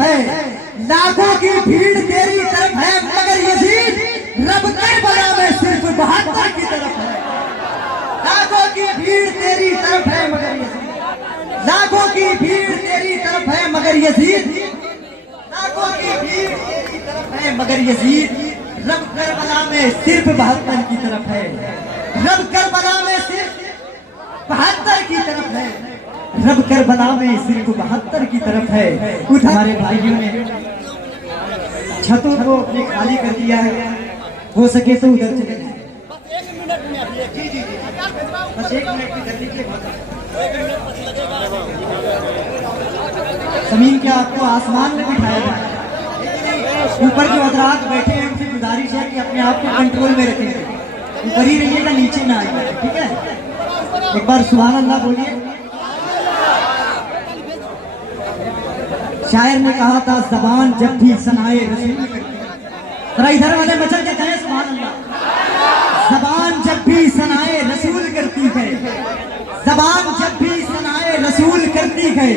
है, लाखों की भीड़ तेरी तरफ है, मगर यजीद रब करबला में सिर्फ 72 की तरफ है। लाखों की भीड़ तेरी तरफ है मगर यजीद, लाखों की भीड़ तेरी तरफ है मगर यजीद, लाखों की भीड़ तेरी तरफ है मगर यजीद रब करबला में सिर्फ 72 की तरफ है। रब करबला में सिर्फ 72 की तरफ है, रब करबला में सिर्फ 72 की तरफ है। हमारे भाइयों ने छतों को अपने खाली कर दिया है, हो सके तो उधर चले जाए। बस 1 मिनट की कर लीजिए। जमीन क्या आपको आसमान में बिठाया गया, ऊपर जो हजरात बैठे हैं उनसे गुजारिश है कि अपने आप को कंट्रोल में रखेंगे, ऊपर ही रहिएगा, नीचे ना आइए, ठीक है। एक बार सुभान अल्लाह बोलिए। शायर ने कहा था ज़बान जब भी सनाए रसूल करती है, जरा इधर वाले मचल के कहें सुभान अल्लाह। ज़बान जब भी सनाए रसूल करती है, ज़बान जब भी सनाए रसूल करती है,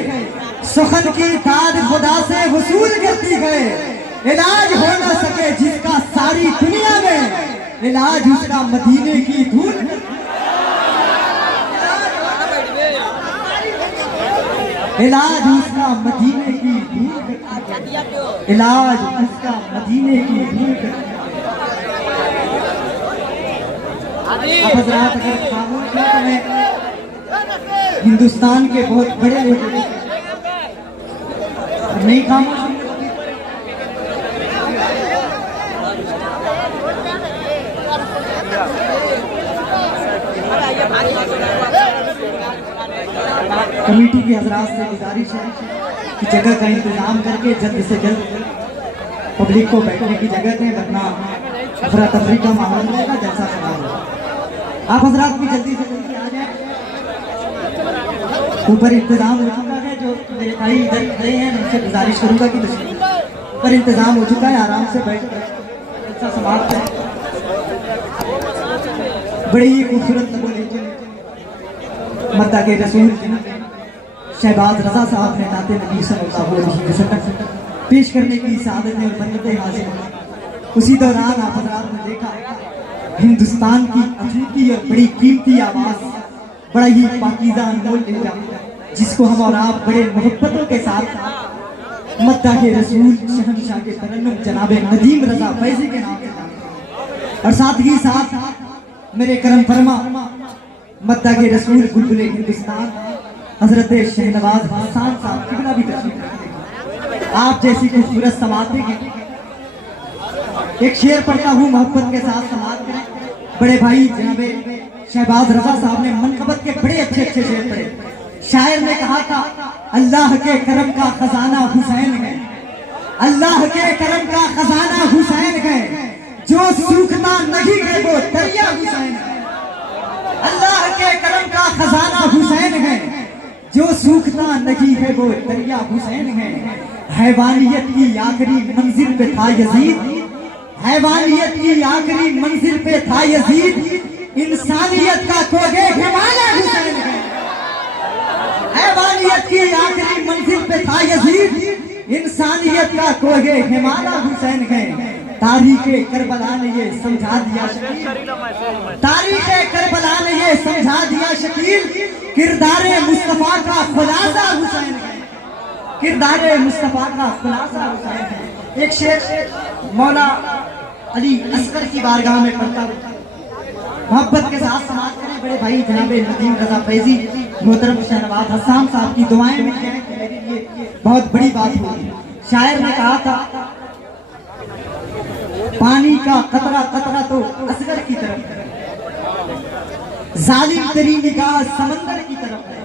सुखन की दाद खुदा से वसूल करती है। इलाज हो न सके जिसका सारी दुनिया में, इलाज उसका मदीने की धूल, इलाज उसका मदीने की धूल, इलाज उसका मदीने की धूल। अब हजरात अगर खामोश है तो मैं हिंदुस्तान के बहुत बड़े लोग नहीं खामोश। कमेटी के हजरात से गुजारिश है कि जगह का इंतजाम करके जल्द से जल्द पब्लिक को बैठने की जगह दें, वरना अफरा तफरी का माहौल रहेगा, जैसा सवाल होगा। आप हजरात भी जल्दी से जल्दी आ जाए। ऊपर इंतजाम हो चुका है, जो मेरे भाई इधर खड़े हैं उनसे गुजारिश करूंगा कि ऊपर इंतजाम हो चुका है, आराम से बैठ जैसा समाप्त है। बड़े ही खूबसूरत मद्दा के रसूल शहबाज रजा साहब ने नाते नबी सल्लल्लाहु अलैहि वसल्लम पेश करने की सादत और बरकतें हासिल हुई। उसी दौरान आप हज़रात ने देखा हिंदुस्तान की अनूठी और बड़ी कीमती आवाज़, बड़ा ही पाकीज़ा अनमोल लहजा, जिसको हम और आप बड़े मोहब्बतों के साथ मद्दा के रसूल शहंशाह के तरन्नुम जनाब नदीम रजा फैज़ी के नाम से जानते हैं। और साथ ही साथ मेरे करम फरमा मद्दा के रसूल बुलबुले हिंदुस्तान हजरत शहनवाज हसन साहब किबला भी तशरीफ रखते हैं। आप जैसी खूबसूरत समाअत की एक शेर पढ़ता हूँ, मोहब्बत के साथ समाअत करें। बड़े भाई जनाबे शहबाज रजा साहब ने मनकबत के बड़े अच्छे अच्छे शेर पढ़े। शायर ने कहा था अल्लाह के करम का खजाना हुसैन है, अल्लाह के करम का खजाना हुसैन है, जो सूखता नहीं है वो दरिया हुसैन है। अल्लाह के करम का खजाना हुसैन है, जो सूखता नहीं है वो दरिया हुसैन है। हैवानियत की आखिरी मंजिल पे था यजीद, हैवानियत की आखिरी मंजिल पे था यजीद, इंसानियत का कोगे हिमालय हुसैन है। हैवानियत की आखिरी मंजिल पे था यजीद, इंसानियत का कोगे हिमालय हुसैन है। तारीखे करबला ने ये समझा दिया शकील, तारीखे करबला ने ये समझा दिया शकील, किरदारे मुस्तफा का खुलासा हुसैन है, किरदारे मुस्तफा का खुलासा हुसैन है। एक शेर मौला अली असगर की बारगाह में पढ़ता हूँ, मोहब्बत के साथ समाज करें। बड़े भाई जनाबे नदीम रजा फैजी मोहतरम शहनवाज हसन साहब की दुआएं मिल जाए तो मेरे लिए बहुत बड़ी बात होगी। शायर ने कहा था पानी का कतरा कतरा तो असगर की तरफ है, जालिम तेरी निगाह समंदर की तरफ है,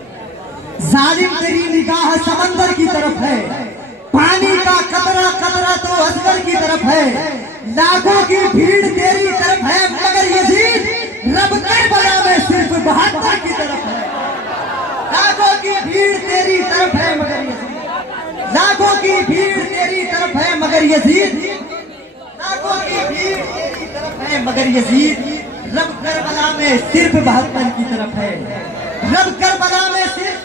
जालिम तेरी निगाह समंदर की तरफ है। पानी का कतरा कतरा तो असगर की तरफ है, लाखों की भीड़ तेरी तरफ है, मगर यजीद रब करबला में सिर्फ 72 की तरफ है। लाखों की भीड़ तेरी तरफ है मगर यजीद, लाखों की भीड़ तेरी तरफ है मगर यजीद, लाखों की भीड़ तेरी तरफ है मगर यजीद रब करबला में सिर्फ 72 की तरफ है। रब करबला में सिर्फ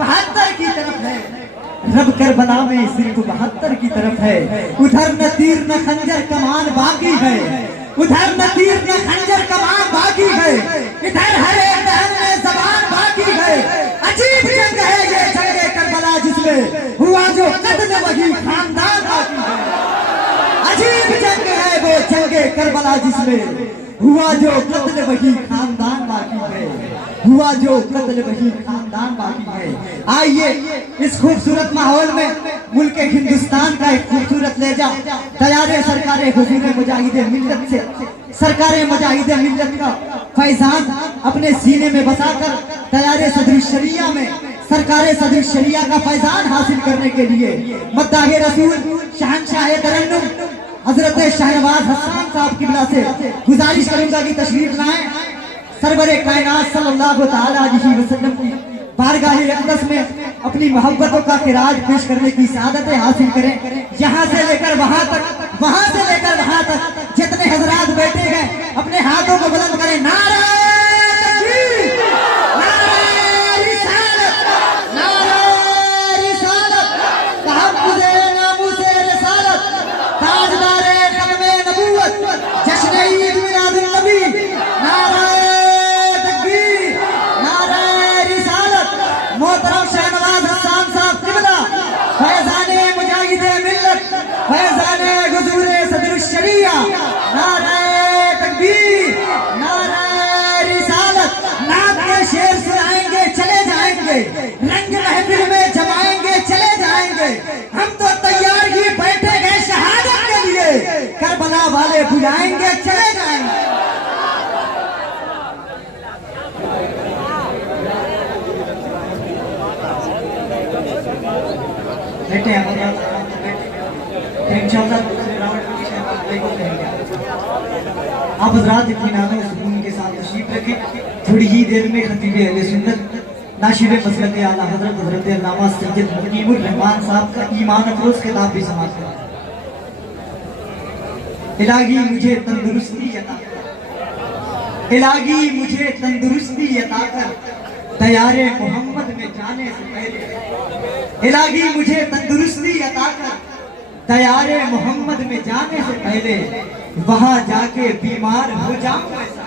72 की तरफ है। रब करबला में सिर्फ 72 की तरफ है। उधर न तीर न खंजर कमान बाकी है, उधर न तीर न खंजर कमान बाकी है, इधर हर एक दहन में जबान बाकी है। अजीब जंग है ये जंगे करबला जिसमें हुआ जो कत्ल वही खानदान बाकी है। अजीब जंग है वो जंगे करबला जिसमें हुआ जो कत्ल वही खानदान बाकी है, हुआ जो कत्ल वही खानदान बाकी है। आइए इस खूबसूरत माहौल में मुल्क हिंदुस्तान का एक खूबसूरत लहजा तैयार सरकारे हुजूर मुजाहिदे मिल्लत से सरकारे मुजाहिदे मिल्लत का फैजान अपने सीने में बसाकर तैयार सदर शरिया में सरकारे सदर शरिया का फैजान हासिल करने के लिए मद्दाहे रसूल शहंशाह तरन्नुम हजरत शहनवाज हसन साहब किबला से गुजारिश करूंगा कि तशरीफ लाएं। सरवरे कायनात सल्लल्लाहु तआला अलैहि वसल्लम की बारगाह अक़दस में अपनी मोहब्बतों का खिराज पेश करने की सआदतें हासिल करें। यहाँ से लेकर वहां तक, वहां से लेकर वहां तक जितने हजरात बैठे हैं अपने हाथों को बुलंद करें। नारा तकबीर, नारा रिसालत, नारा रिसालत, तहफ़्फ़ुज़े नामूसे रिसालत, ताजदारे ख़त्मे नबूवत, जश्न ईद मिलादुन नबी। नारा मोहतरम शहनवाज हसन साहब किबला फैजाने मुजाहिदे मिल्लत, फैजाने हुजूर सदर शरिया। नारे तकबीर, नारे रिसालत। नात के शेर सुनाएंगे चले जाएंगे, रंग महफिल में जमाएंगे चले जाएंगे। हम तो तैयार ही बैठे गए शहादत के लिए, करबला वाले बुलाएंगे चले जाएंगे। बेटे आप हजरात इत्मीनान सुकून के साथ तशरीफ रखें। थोड़ी ही देर में खतीब अहले सुन्नत नाशिर मसलक आला हजरत हजरत अल्लामा सैयद मुनीबुर रहमान साहब का ईमान अफरोज किताब भी समाप्त हुआ। इलाही मुझे तंदुरुस्ती अता कर, इलाही मुझे तंदुरुस्ती अता कर, तैयारे मोहम्मद में जाने से पहले। इलाही मुझे तंदुरुस्ती अता कर, तैयारे मोहम्मद में जाने से पहले, वहां जाके बीमार हो जाऊं ऐसा।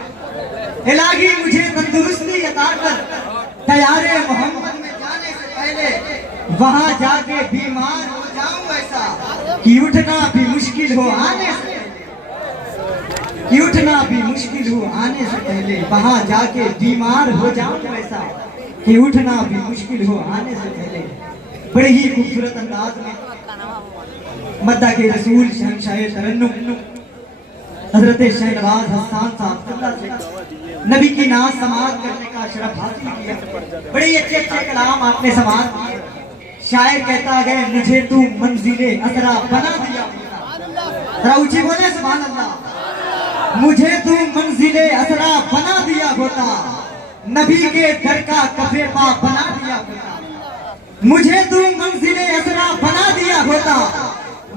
इलाही मुझे तंदुरुस्ती अता कर, तैयारे मोहम्मद में जाने से पहले, वहां जाके बीमार हो जाऊं ऐसा कि उठना भी मुश्किल हो आने से, कि उठना भी मुश्किल हो आने से पहले, वहां जाके बीमार हो जाऊं ऐसा कि उठना भी मुश्किल हो आने से पहले। बड़े ही खूबसूरत अंदाज में मद्दा के रसूल शहंशाह तरन्नुम हजरत शहनवाज हसन साहब किबला से नबी की नाज समाअत करने का शरफ हासिल किया। बड़े अच्छे अच्छे कलाम आपने समाअत किए। शायर कहता है मुझे तू मंजिले असरा बना दिया होता। जरा ऊंची बोले सुभान अल्लाह। मुझे तू मंजिले असरा बना दिया होता, नबी के दर का कफे पा बना दिया होता। मुझे तू मंजिले असरा बना दिया होता,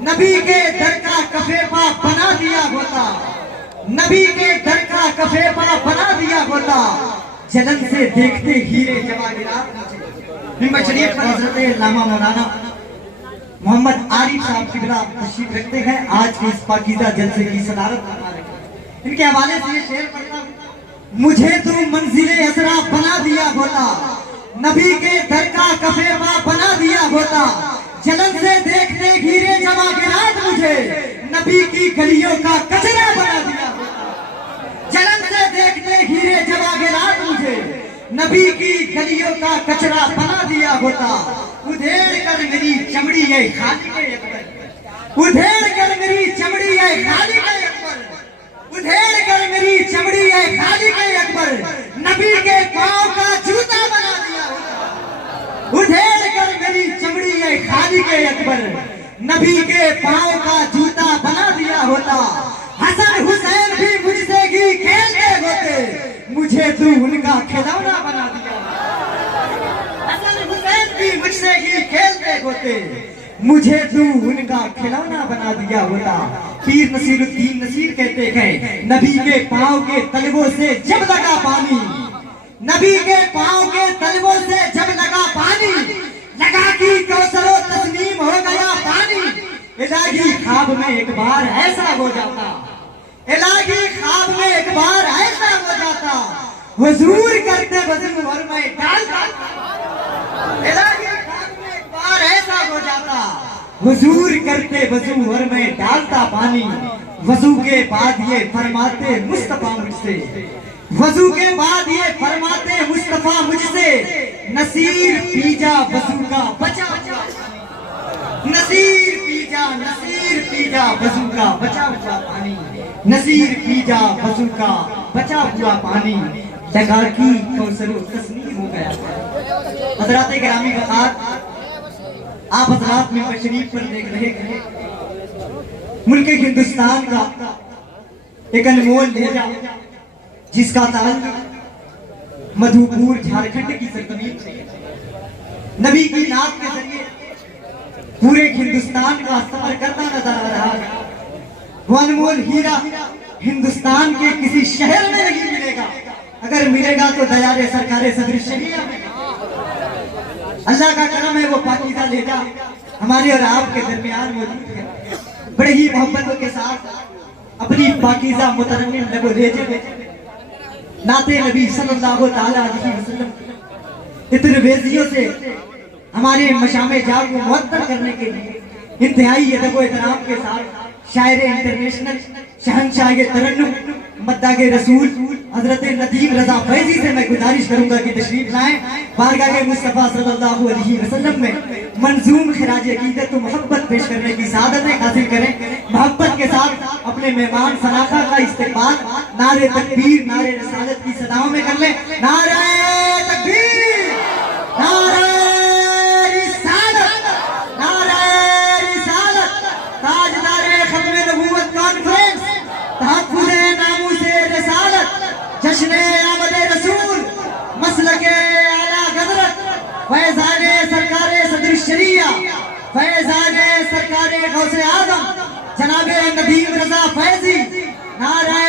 नबी के दर का कफे पा बना दिया होता, नबी के दर का कफे पा बना दिया होता। जलन से देखते हीरे जवाहिरात। मिंबर शरीफ पर हजरत अल्लामा मौलाना मोहम्मद आरिफ साहब किबला तशरीफ रखते हैं। आज के इस पाकीज़ा जलसे की सदारत फरमा रहे हैं। इनके हवाले से ये शेर पढ़ता हूं। मुझे तू मंजिले असरा बना दिया होता, नबी के दर का कफे पा बना दिया होता। जलन से देखते हीरे जवाहिरात, मुझे नबी की गलियों का कचरा बना दिया होता। जलन से देखते हीरे जवाहिरात, मुझे नबी की गलियों का कचरा बना दिया होता। उधेड़ कर मेरी चमड़ी है खाली के अकबर, उधेड़ कर मेरी चमड़ी है खाली के अकबर, उधेड़ कर मेरी चमड़ी है खाली के अकबर, नबी के पांव का जूता बना दिया होता। उधेड़ कर मेरी चमड़ी है खाली के अकबर, नबी के पांव का जूता बना दिया होता। हसन हुसैन भी मुझसे ही खेलते होते, मुझे तू उनका खिलौना बना दिया। हसन हुसैन भी मुझसे ही खेलते होते, मुझे तू उनका खिलौना बना दिया होता। पीर नसीरुद्दीन नसीर कहते हैं नबी के पांव के तलवों से जब लगा पानी, नबी के पांव के तलवों से जब लगा पानी, लगा की कौसरों इलाही ख्वाब में एक बार ऐसा हो जाता, इलाही ख्वाब में एक बार ऐसा हो जाता, हुजूर करते वज़ू और मैं डालता। इलाही ख्वाब में एक बार ऐसा हो जाता, हुजूर करते वज़ू और मैं डालता पानी। वज़ू के बाद ये फरमाते मुस्तफा मुझसे, वज़ू के बाद ये फरमाते मुस्तफा मुझसे, नसीर पीजा वज़ू का बचा, नसीर पीजा वज़ू का बचा हुआ पानी, नसीर पीजा वज़ू का बचा हुआ पानी। लगा की कौसरो तस्नीम हो गया। हज़रात गिरामी वक़ार, आप हज़रात में तशरीफ पर देख रहे हैं मुल्क हिंदुस्तान का एक अनमोल लहजा, जिसका ताल्लुक मधुपुर झारखंड की सरजमीन से नबी की नात के जरिए पूरे हिंदुस्तान का सफर करता नजर आ रहा है। वो अनमोल हीरा हिंदुस्तान के किसी शहर में नहीं मिलेगा, अगर मिलेगा तो दयारे सरकारे सदर शरिया में। अल्लाह का करम है, वो पाकीज़ा लहजा हमारे और आपके दरमियान मौजूद है। बड़े ही मोहब्बतों के साथ अपनी पाकीज़ा मुतरन्निम लबो लहजे में नाते नबी सल्लल्लाहु ताला अलैहि वसल्लम इतने बेजियों से हमारे मशामे जाग को मुअत्तर करने के लिए इंतहाई अदब व एहतराम के साथ शायर इंटरनेशनल शहंशाह तरन्नुम मद्दागे रसूल हजरत नदीम रजा फैजी से मैं गुजारिश करूंगा कि तशरीफ लाएं, बारगाह मुस्तफा सल्लल्लाहु अलैहि वसल्लम में मंजूम खिराज अकीदत व मोहब्बत पेश करने की सादतें हासिल करें। मोहब्बत के साथ अपने मेहमान सनाखा का इस्तेमाल नारे तकबीर नारे रसालत की सदाओं में कर लें। नारे तकबीर, नारे जश्न आमद रसूल मसलके आला गदरत फैज़ाने सरकारे सदर शरिया फैज़ाने सरकारे गौसे आदम जनाबे नदीम रजा फैजी। नारे